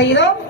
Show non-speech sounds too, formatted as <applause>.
you <laughs> know <laughs>